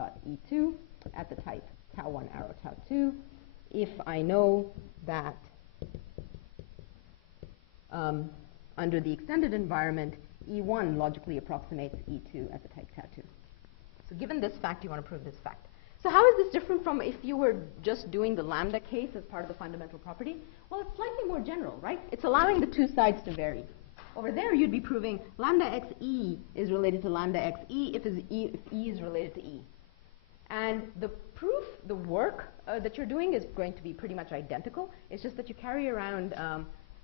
dot E2 at the type tau1 arrow tau2 if I know that under the extended environment, E1 logically approximates E2 at the type tau2. So given this fact, you want to prove this fact. So how is this different from if you were just doing the lambda case as part of the fundamental property? Well, it's slightly more general, right? It's allowing the two sides to vary. Over there, you'd be proving lambda xe is related to lambda xe if E is related to E. And the proof, the work that you're doing is going to be pretty much identical. It's just that you carry around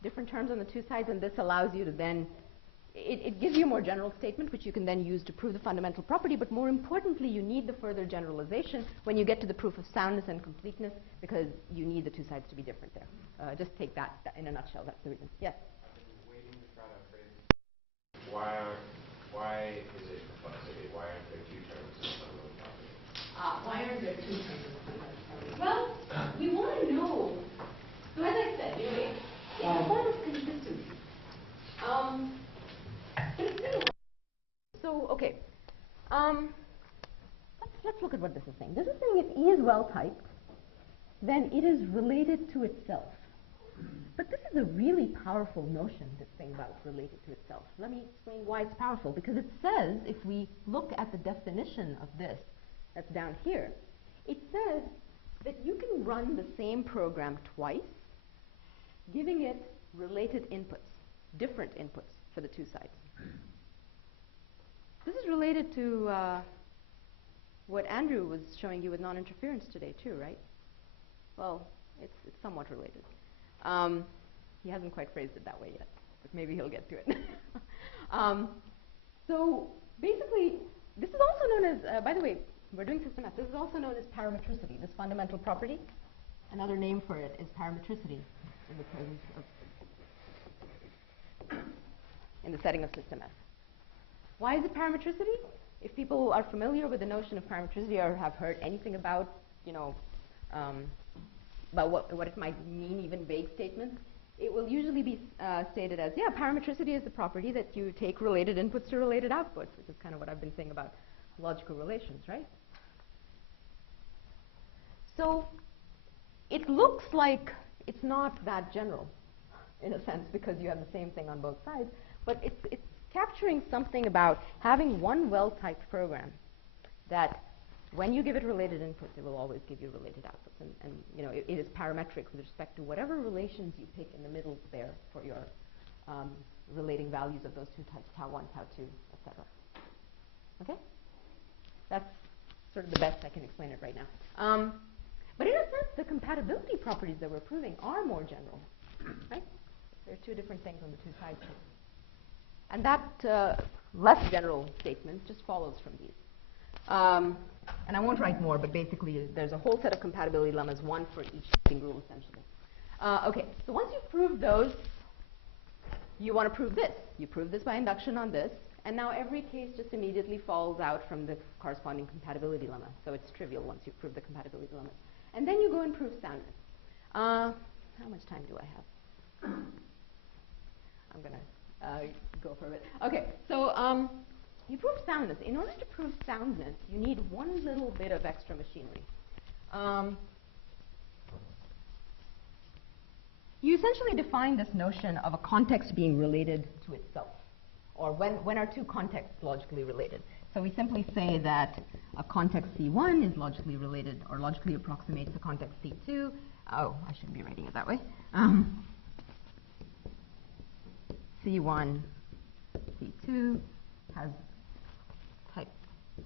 different terms on the two sides, and this allows you to then, it gives you a more general statement, which you can then use to prove the fundamental property, but more importantly, you need the further generalization when you get to the proof of soundness and completeness, because you need the two sides to be different there. Just take that in a nutshell, that's the reason. Yes? I've been waiting to try to phrase why is it complexity? Why aren't there two terms in the fundamental property? Why aren't there two terms in the fundamental property? Well, we want to know, so as I said, it's a form of consistency. So, okay. Let's look at what this is saying. This is saying if E is well typed, then it is related to itself. But this is a really powerful notion, this thing about related to itself. Let me explain why it's powerful. Because it says, if we look at the definition of this, that's down here, it says that you can run the same program twice, giving it related inputs, different inputs for the two sides. This is related to what Andrew was showing you with non-interference today too, right? Well, it's somewhat related. He hasn't quite phrased it that way yet, but maybe he'll get to it. So basically, this is also known as, by the way, we're doing system F. This is also known as parametricity, this fundamental property. Another name for it is parametricity in the presence of, in the setting of system F. Why is it parametricity? If people are familiar with the notion of parametricity or have heard anything about, about what it might mean, even vague statements, it will usually be stated as, yeah, parametricity is the property that you take related inputs to related outputs, which is kind of what I've been saying about logical relations, right? So it looks like it's not that general, in a sense, because you have the same thing on both sides, but it's capturing something about having one well-typed program that when you give it related inputs, it will always give you related outputs. And it is parametric with respect to whatever relations you pick in the middle there for your relating values of those two types, tau1, tau2, etc. Okay? That's sort of the best I can explain it right now. But in a sense, the compatibility properties that we're proving are more general, right? There are two different things on the two sides here. And that less general statement just follows from these. And I won't write more, but basically there's a whole set of compatibility lemmas, one for each thing rule, essentially. Okay, so once you've proved those, you want to prove this. You prove this by induction on this, and now every case just immediately falls out from the corresponding compatibility lemma. So it's trivial once you've proved the compatibility lemma. And then you go and prove soundness. How much time do I have? I'm going to go for a bit. Okay, so you prove soundness. In order to prove soundness, you need one little bit of extra machinery. You essentially define this notion of a context being related to itself, or when are two contexts logically related. So we simply say that a context C1 is logically related or logically approximates the context C2. Oh, I shouldn't be writing it that way. C1, C2 has type,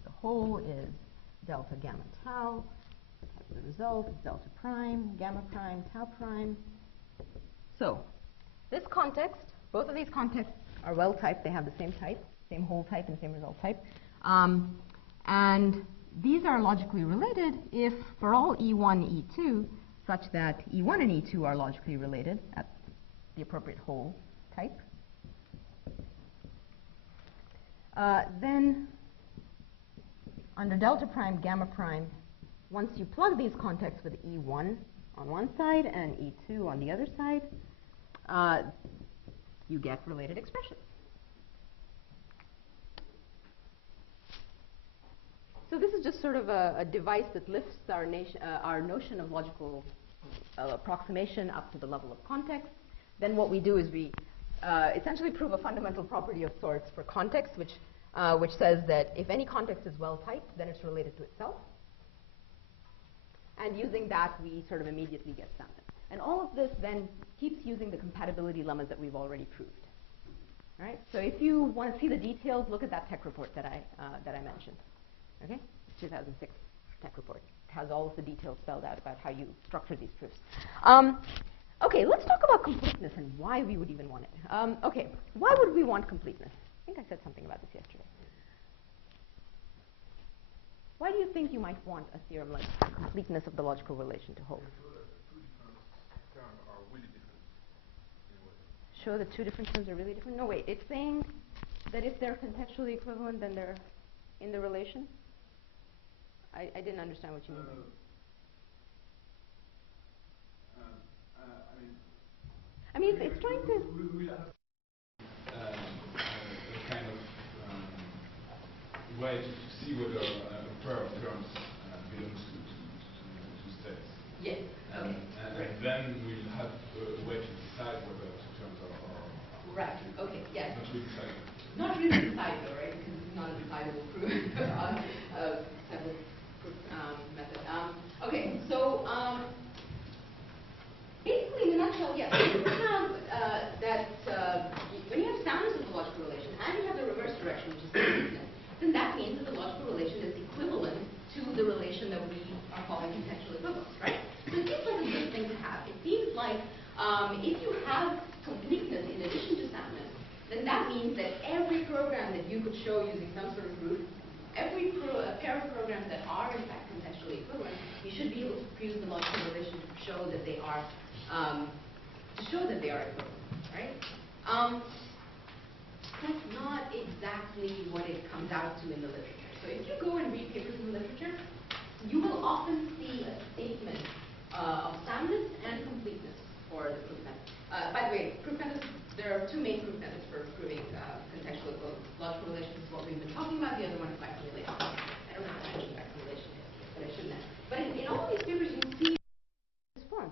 the whole is delta gamma tau. Type the result is delta prime, gamma prime, tau prime. So this context, both of these contexts are well typed. They have the same type, same whole type and same result type. And these are logically related if for all E1, E2, such that E1 and E2 are logically related at the appropriate whole type. Then under delta prime, gamma prime, once you plug these contexts with E1 on one side and E2 on the other side, you get related expressions. So this is just sort of a device that lifts our notion of logical approximation up to the level of context. Then what we do is we essentially prove a fundamental property of sorts for context, which says that if any context is well typed, then it's related to itself. And using that, we sort of immediately get soundness. And all of this then keeps using the compatibility lemmas that we've already proved. All right? So if you want to see the details, look at that tech report that I mentioned. Okay? 2006 tech report. It has all of the details spelled out about how you structure these proofs. Okay, let's talk about completeness and why we would even want it. Okay, why would we want completeness? I think I said something about this yesterday. Why do you think you might want a theorem like completeness of the logical relation to hold? Show that two different terms are really different? No, wait, it's saying that if they're contextually equivalent, then they're in the relation? I didn't understand what you mean. I mean, it's trying to... We will have a kind of way to see whether a pair of terms belongs to states. Yes. Okay. And then we'll have a way to decide whether two terms are right. Okay. Yes. not really decided. Not really decided, though, right? Because it's not a decidable proof separate proof method. Okay. So basically, in a nutshell, yes. When you have when you have soundness of the logical relation and you have the reverse direction, which is completeness, then that means that the logical relation is equivalent to the relation that we are calling contextual equivalence, right? So it seems like a good thing to have. It seems like if you have completeness in addition to soundness, then that means that every program that you could show using some sort of proof, every pair of programs that are in fact contextually equivalent, you should be able to use the logical relation to show that they are equivalent, right? That's not exactly what it comes out to in the literature. So if you go and read papers in the literature, you will often see a statement of soundness and completeness for the proof method. By the way, proof methods, there are two main proof methods for proving contextual equivalence. Logical relation is what we've been talking about. The other one is bicumulation. I don't know how to mention bicumulation, but I shouldn't have. But in all these papers, you see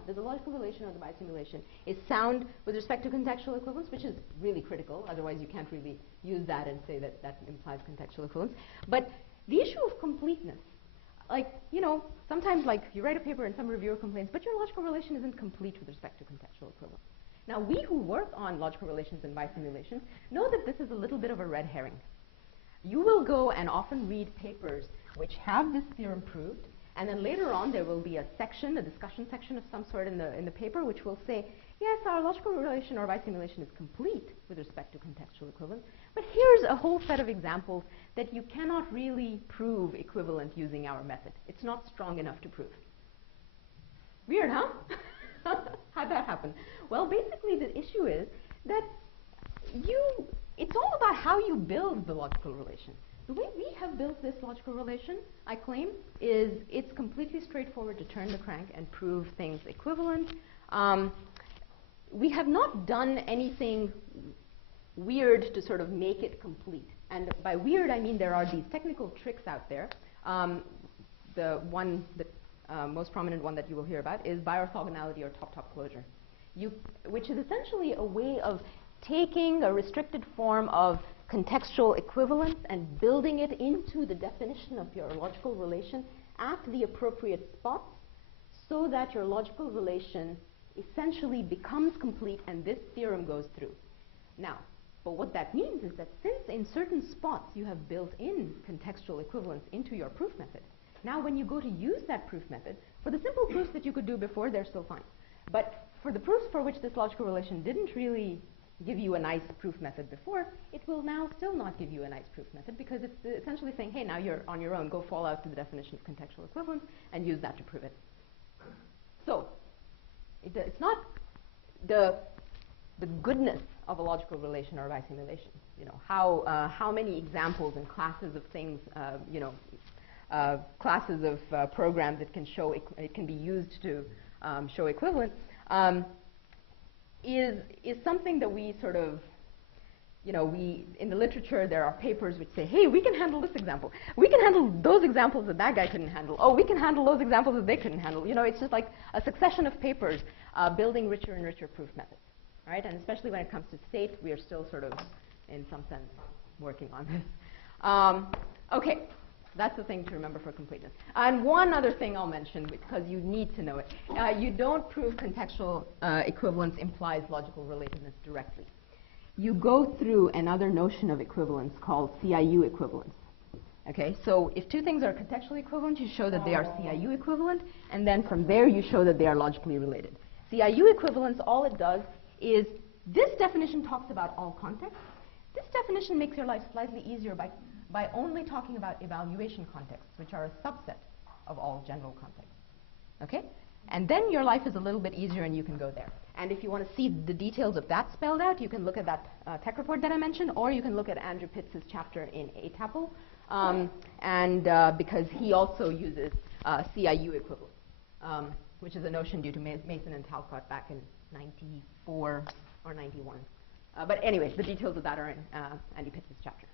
that the logical relation or the bisimulation is sound with respect to contextual equivalence, which is really critical. Otherwise, you can't really use that and say that that implies contextual equivalence. But the issue of completeness, like, you know, sometimes like you write a paper and some reviewer complains, but your logical relation isn't complete with respect to contextual equivalence. Now, we who work on logical relations and bisimulations know that this is a little bit of a red herring. You will go and often read papers which have this theorem proved, and then later on there will be a section, a discussion section of some sort in the paper, which will say, yes, our logical relation or bisimulation is complete with respect to contextual equivalence, but here's a whole set of examples that you cannot really prove equivalent using our method. It's not strong enough to prove. Weird, huh? How'd that happen? Well, basically the issue is that it's all about how you build the logical relation. The way we have built this logical relation, I claim, is it's completely straightforward to turn the crank and prove things equivalent. We have not done anything weird to sort of make it complete. And by weird, I mean there are these technical tricks out there. The most prominent one that you will hear about is biorthogonality or top-top closure, which is essentially a way of taking a restricted form of contextual equivalence and building it into the definition of your logical relation at the appropriate spots so that your logical relation essentially becomes complete and this theorem goes through. Now, but what that means is that since in certain spots you have built in contextual equivalence into your proof method, now when you go to use that proof method, for the simple proofs that you could do before, they're still fine. But for the proofs for which this logical relation didn't really give you a nice proof method before, it will now still not give you a nice proof method because it's essentially saying, hey, now you're on your own, go fall out to the definition of contextual equivalence and use that to prove it. So, it's not the goodness of a logical relation or bisimulation. You know, how many examples and classes of things, classes of programs that can show, it can be used to show equivalence, is something that we sort of you know, in the literature, there are papers which say, hey, we can handle this example. We can handle those examples that that guy couldn't handle. Oh, we can handle those examples that they couldn't handle. You know, it's just like a succession of papers building richer and richer proof methods, right? And especially when it comes to state, we are still sort of, in some sense, working on this. Okay, that's the thing to remember for completeness. And one other thing I'll mention, because you need to know it. You don't prove contextual equivalence implies logical relatedness directly. You go through another notion of equivalence called CIU equivalence. Okay, so if two things are contextually equivalent, you show that they are CIU equivalent, and then from there you show that they are logically related. CIU equivalence, all it does is, this definition talks about all contexts. This definition makes your life slightly easier by only talking about evaluation contexts, which are a subset of all general contexts. Okay? And then your life is a little bit easier and you can go there. And if you want to see the details of that spelled out, you can look at that tech report that I mentioned, or you can look at Andrew Pitts' chapter in ATAPL, because he also uses CIU equivalence, which is a notion due to Mason and Talcott back in 94 or 91. But anyway, the details of that are in Andy Pitts' chapter.